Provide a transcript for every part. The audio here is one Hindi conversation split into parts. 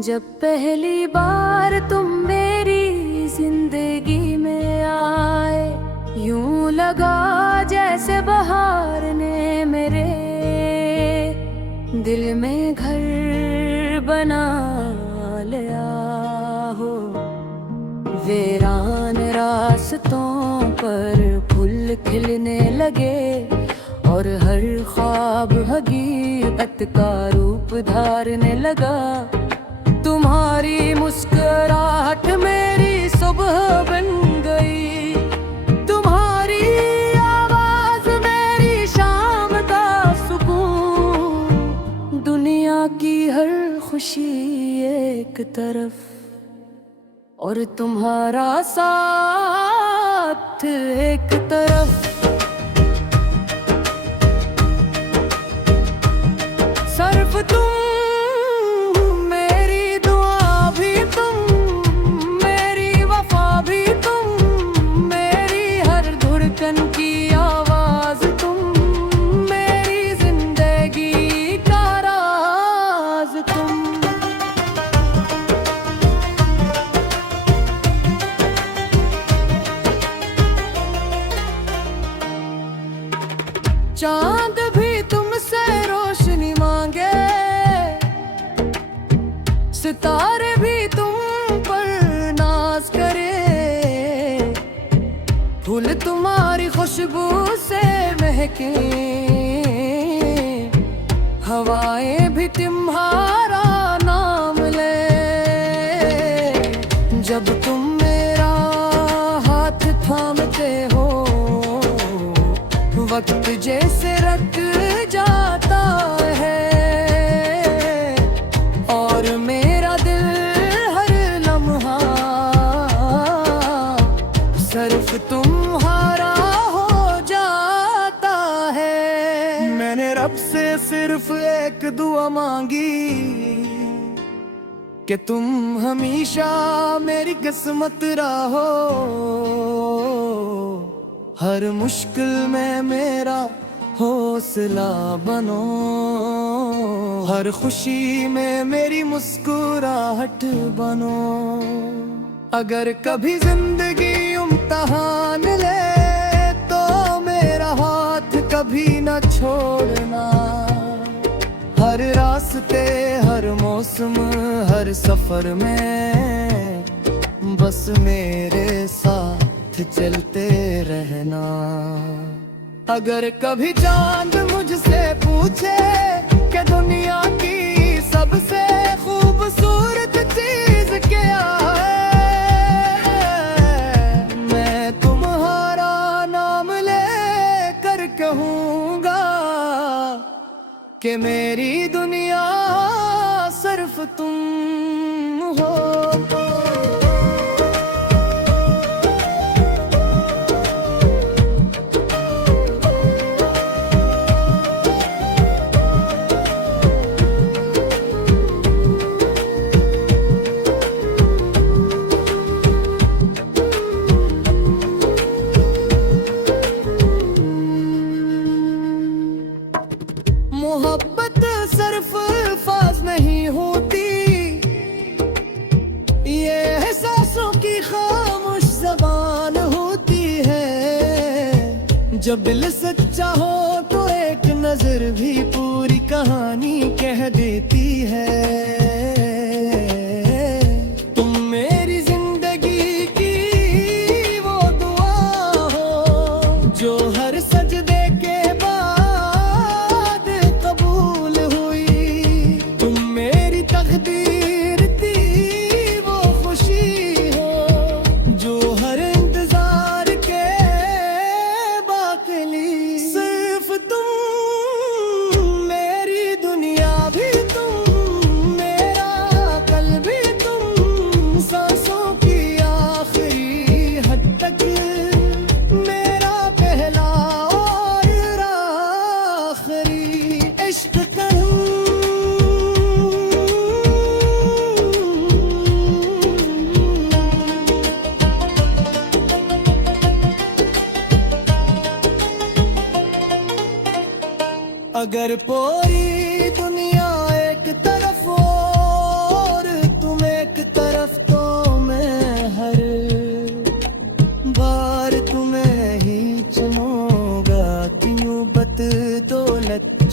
जब पहली बार तुम मेरी जिंदगी में आए, यूं लगा जैसे बहार ने मेरे दिल में घर बना लिया हो। वीरान रास्तों पर फूल खिलने लगे और हर ख्वाब हकीकत का रूप धारने लगा। तुम्हारी मुस्कुराहट मेरी सुबह बन गई, तुम्हारी आवाज मेरी शाम का सुकून। दुनिया की हर खुशी एक तरफ और तुम्हारा साथ एक तरफ। सिर्फ तुम, मेरी दुआ भी तुम, मेरी वफा भी तुम, मेरी हर धड़कन की आवाज तुम, मेरी जिंदगी का राज तुम। चांद भी तुमसे रोशनी मांगे, सितारे भी तुम पर नाज करे, फूल तुम्हारी खुशबू से महके, हवाएं भी तुम्हारा नाम ले। जब तुम मेरा हाथ थामते हो, वक्त जैसे रुक जाता है और मेरा दिल हर लम्हा सिर्फ तुम्हारा हो जाता है। मैंने रब से सिर्फ एक दुआ मांगी कि तुम हमेशा मेरी किस्मत रहो, हर मुश्किल में मेरा हौसला बनो, हर खुशी में मेरी मुस्कुराहट बनो। अगर कभी जिंदगी इम्तिहान ले तो मेरा हाथ कभी न छोड़ना। हर रास्ते, हर मौसम, हर सफर में बस मेरे साथ चलते रहना। अगर कभी चांद मुझसे पूछे कि दुनिया की सबसे खूबसूरत चीज क्या है, मैं तुम्हारा नाम लेकर कहूँगा कि मेरी दुनिया सिर्फ तुम हो। मोहब्बत सिर्फ अल्फाज नहीं होती, ये एहसासों की खामोश ज़बान होती है। जब दिल सच्चा हो तो एक नजर भी पूरी कहानी कह देती है। तुम मेरी जिंदगी की वो दुआ हो जो हर सजदे के तकदीर थी, वो खुशी हो जो हर इंतजार के बाकली। सिर्फ तुम, मेरी दुनिया भी तुम, मेरा कल भी तुम, सांसों की आखिरी हद तक मेरा पहला और आखिरी इश्क करूं। अगर पूरी दुनिया एक तरफ और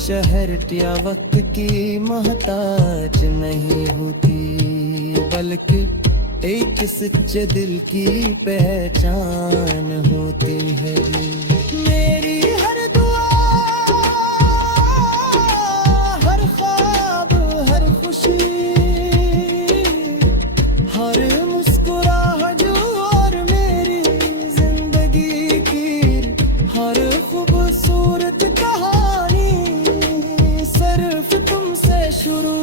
शहरटिया वक्त की मोहताज नहीं होती, बल्कि एक सच्चे दिल की पहचान होती है। मेरी हर दुआ, हर ख्वाब, हर खुशी, हर मुस्कुराहट और मेरी जिंदगी की हर खूबसूरत कहानी सिर्फ तुमसे शुरू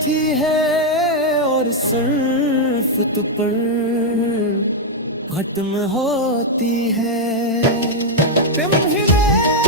थी है और सिर्फ तुम पर खत्म होती है। तुम ही मेरे